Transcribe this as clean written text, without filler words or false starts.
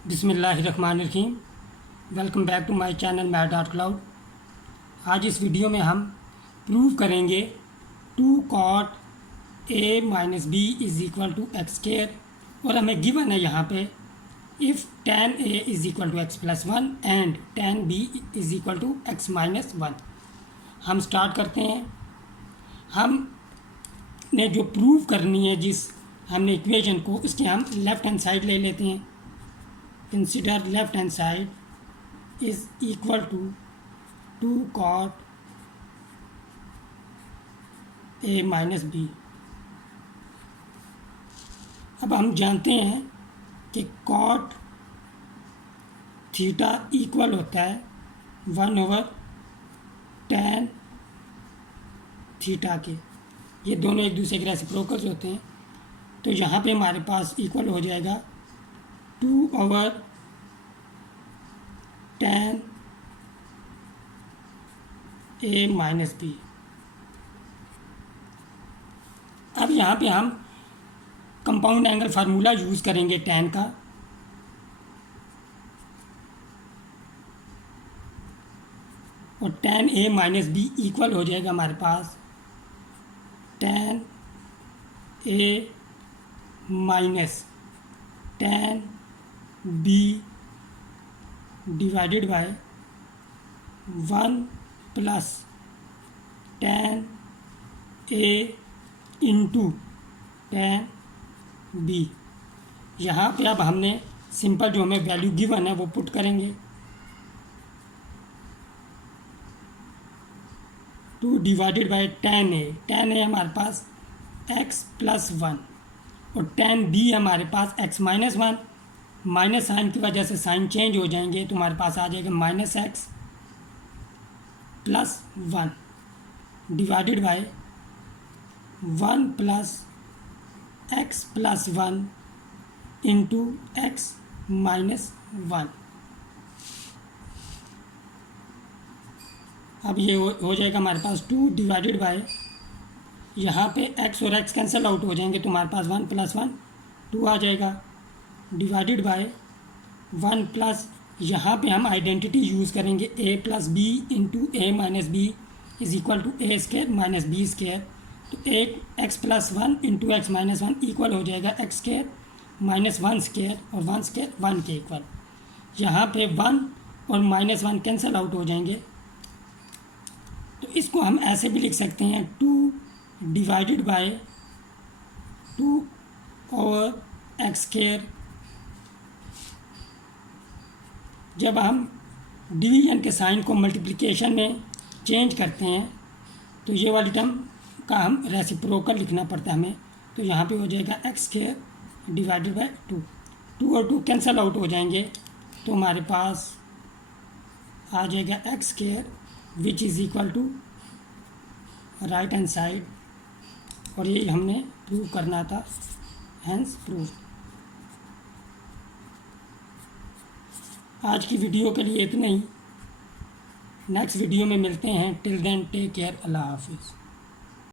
बिस्मिल्लाहिर्रहमानिर्रहीम। Welcome back to my channel math cloud. आज इस वीडियो में हम प्रूव करेंगे 2 cot a minus B is equal to X square, और हमें गिवन है यहाँ पे if tan a is equal to X plus 1 and tan b is equal to X minus 1। हम स्टार्ट करते हैं। हमने जो प्रूव करनी है जिस हमने इक्वेशन को, उसके हम लेफ़्ट हैंड साइड ले लेते हैं। Consider left hand side is equal to 2 cot a minus b। अब हम जानते हैं कि cot थीटा इक्वल होता है 1/tan थीटा के। ये दोनों एक दूसरे के रेसिप्रोकल्स होते हैं, तो यहाँ पे हमारे पास इक्वल हो जाएगा 2/tan a माइनस बी। अब यहाँ पे हम कंपाउंड एंगल फार्मूला यूज़ करेंगे tan का, और tan a minus B equal हो जाएगा हमारे पास tan a minus tan b divided by 1 plus tan a into tan b। यहाँ पे अब हमने सिंपल जो हमें वैल्यू गिवन है वो पुट करेंगे। 2 डिवाइडेड बाय tan a हमारे पास x प्लस 1, और tan b हमारे पास x माइनस 1। माइनस साइन की वजह से साइन चेंज हो जाएंगे, तो हमारे पास आ जाएगा minus x plus 1 divided by 1 plus x plus 1 into X minus 1। अब ये हो जाएगा हमारे पास 2 डिवाइडेड बाय, यहाँ पे x और x कैंसिल आउट हो जाएंगे, तो हमारे पास 1 प्लस 1 2 आ जाएगा, डिवाइडेड बाय 1 प्लस, यहाँ पे हम आइडेंटिटी यूज़ करेंगे a plus B into A minus B is equal to A square minus B square. तो एक X plus 1 into X minus 1 equal हो जाएगा एक्स स्क्वायर माइनस 1 स्क्वायर, और 1 स्क्वायर 1 के इक्वल। यहाँ पे 1 और माइनस 1 कैंसिल आउट हो जाएंगे, तो इसको हम ऐसे भी लिख सकते हैं 2 डिवाइडेड बाय 2 और एक्स स्क्वायर। जब हम डिवीजन के साइन को मल्टीप्लिकेशन में चेंज करते हैं, तो ये वाली टर्म का हम रेसिप्रोकल लिखना पड़ता है हमें, तो यहाँ पे हो जाएगा एक्स स्क्वायर डिवाइडेड बाय 2 और 2 कैंसिल आउट हो जाएंगे, तो हमारे पास आ जाएगा X square which is equal to right hand side, और ये हमने प्रूव करना था, हैंस प्रूव। आज की वीडियो के लिए इतना ही। नेक्स्ट वीडियो में मिलते हैं। Till then take care. अल्लाह हाफिज़।